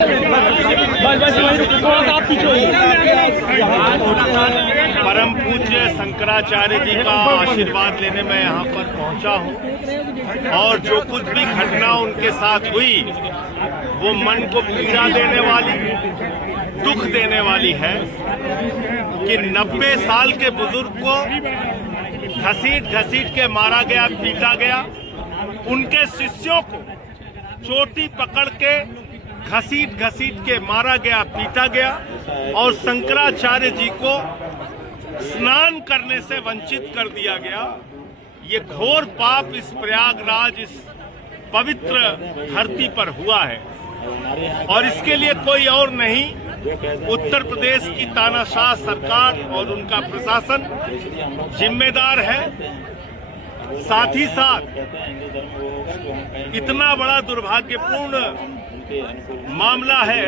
परम पूज्य शंकराचार्य जी का आशीर्वाद लेने मैं यहाँ पर पहुँचा हूँ और जो कुछ भी घटना उनके साथ हुई वो मन को पीड़ा देने वाली, दुख देने वाली है कि 90 साल के बुजुर्ग को घसीट के मारा गया, पीटा गया। उनके शिष्यों को चोटी पकड़ के घसीट के मारा गया, पीटा गया और शंकराचार्य जी को स्नान करने से वंचित कर दिया गया। ये घोर पाप इस प्रयागराज, इस पवित्र धरती पर हुआ है और इसके लिए कोई और नहीं, उत्तर प्रदेश की तानाशाह सरकार और उनका प्रशासन जिम्मेदार है। साथ ही साथ इतना बड़ा दुर्भाग्यपूर्ण मामला है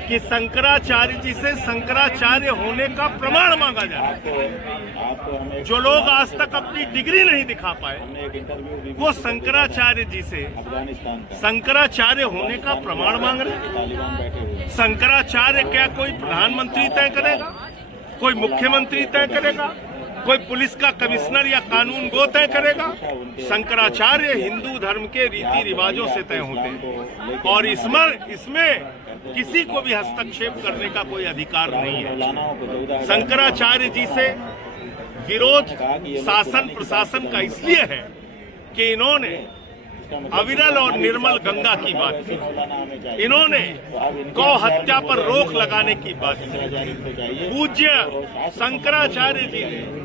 कि शंकराचार्य जी से शंकराचार्य होने का प्रमाण मांगा जा रहा है। जो लोग आज तक अपनी डिग्री नहीं दिखा पाए वो शंकराचार्य जी से शंकराचार्य होने का प्रमाण मांग रहे हैं। शंकराचार्य क्या कोई प्रधानमंत्री तय करेगा, कोई मुख्यमंत्री तय करेगा, कोई पुलिस का कमिश्नर या कानून गो तय करेगा? शंकराचार्य हिंदू धर्म के रीति रिवाजों से तय होते हैं और इसमें किसी को भी हस्तक्षेप करने का कोई अधिकार नहीं है। शंकराचार्य जी से विरोध शासन प्रशासन का इसलिए है कि इन्होंने अविरल और निर्मल गंगा की बात की, इन्होंने गौ हत्या पर रोक लगाने की बात की। पूज्य शंकराचार्य जी ने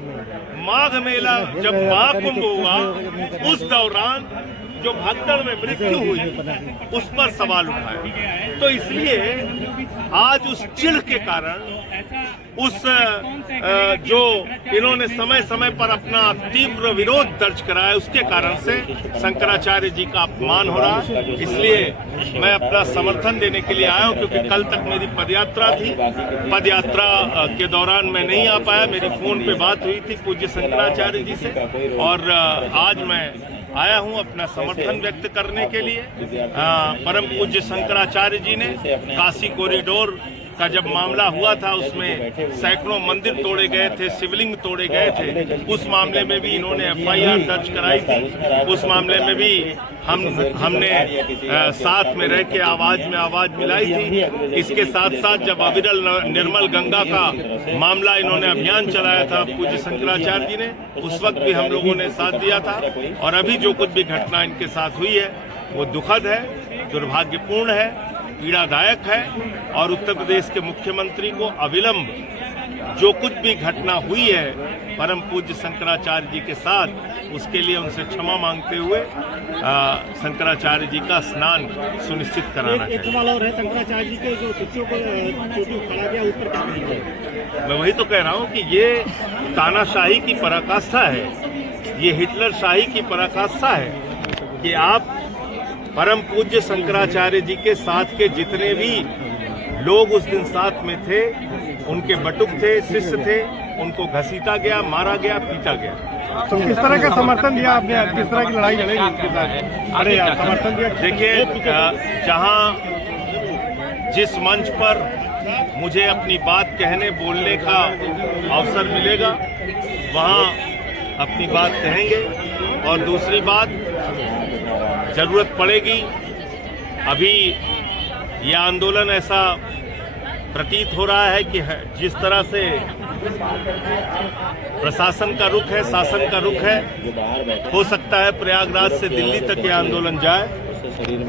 माघ मेला जब महाकुंभ हुआ उस दौरान जो भगदड़ में मृत्यु हुई उस पर सवाल उठाए। तो इसलिए आज उस चिढ़ के कारण, उस जो इन्होंने समय समय पर अपना तीव्र विरोध दर्ज कराया उसके कारण से शंकराचार्य जी का अपमान हो रहा है। इसलिए मैं अपना समर्थन देने के लिए आया हूं क्योंकि कल तक मेरी पदयात्रा थी। पदयात्रा के दौरान मैं नहीं आ पाया, मेरी फोन पे बात हुई थी पूज्य शंकराचार्य जी से और आज मैं आया हूं अपना समर्थन व्यक्त करने के लिए। परम पूज्य शंकराचार्य जी ने काशी कॉरिडोर का जब मामला हुआ था उसमें सैकड़ों मंदिर तोड़े गए थे, शिवलिंग तोड़े गए थे। उस मामले में भी इन्होंने FIR दर्ज कराई थी। उस मामले में भी हमने साथ में रह के आवाज मिलाई थी। इसके साथ साथ जब अविरल निर्मल गंगा का मामला इन्होंने अभियान चलाया था पूज्य शंकराचार्य जी ने, उस वक्त भी हम लोगों ने साथ दिया था। और अभी जो कुछ भी घटना इनके साथ हुई है वो दुखद है, दुर्भाग्यपूर्ण है, पीड़ादायक है और उत्तर प्रदेश के मुख्यमंत्री को अविलंब जो कुछ भी घटना हुई है परम पूज्य शंकराचार्य जी के साथ, उसके लिए उनसे क्षमा मांगते हुए शंकराचार्य जी का स्नान सुनिश्चित कराना चाहिए। एक सवाल और है, शंकराचार्य जी के जो शिष्यों को चोटी उखाड़ा गया उस पर मैं वही तो कह रहा हूँ कि ये तानाशाही की पराकाष्ठा है, ये हिटलर शाही की पराकाष्ठा है कि आप परम पूज्य शंकराचार्य जी के साथ के जितने भी लोग उस दिन साथ में थे, उनके बटुक थे, शिष्य थे, उनको घसीटा गया, मारा गया, पीटा गया। तो किस तरह का समर्थन दिया आपने, किस तरह की लड़ाई लड़ेगी इसके साथ? अरे यार, समर्थन दिया। देखिए, जहां जिस मंच पर मुझे अपनी बात कहने बोलने का अवसर मिलेगा वहां अपनी बात कहेंगे। और दूसरी बात, जरूरत पड़ेगी, अभी यह आंदोलन ऐसा प्रतीत हो रहा है कि जिस तरह से प्रशासन का रुख है, शासन का रुख है, हो सकता है प्रयागराज से दिल्ली तक यह आंदोलन जाए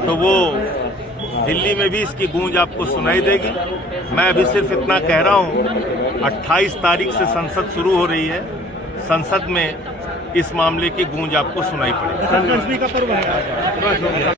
तो वो दिल्ली में भी इसकी गूंज आपको सुनाई देगी। मैं अभी सिर्फ इतना कह रहा हूं, 28 तारीख से संसद शुरू हो रही है, संसद में इस मामले की गूंज आपको सुनाई पड़ेगी।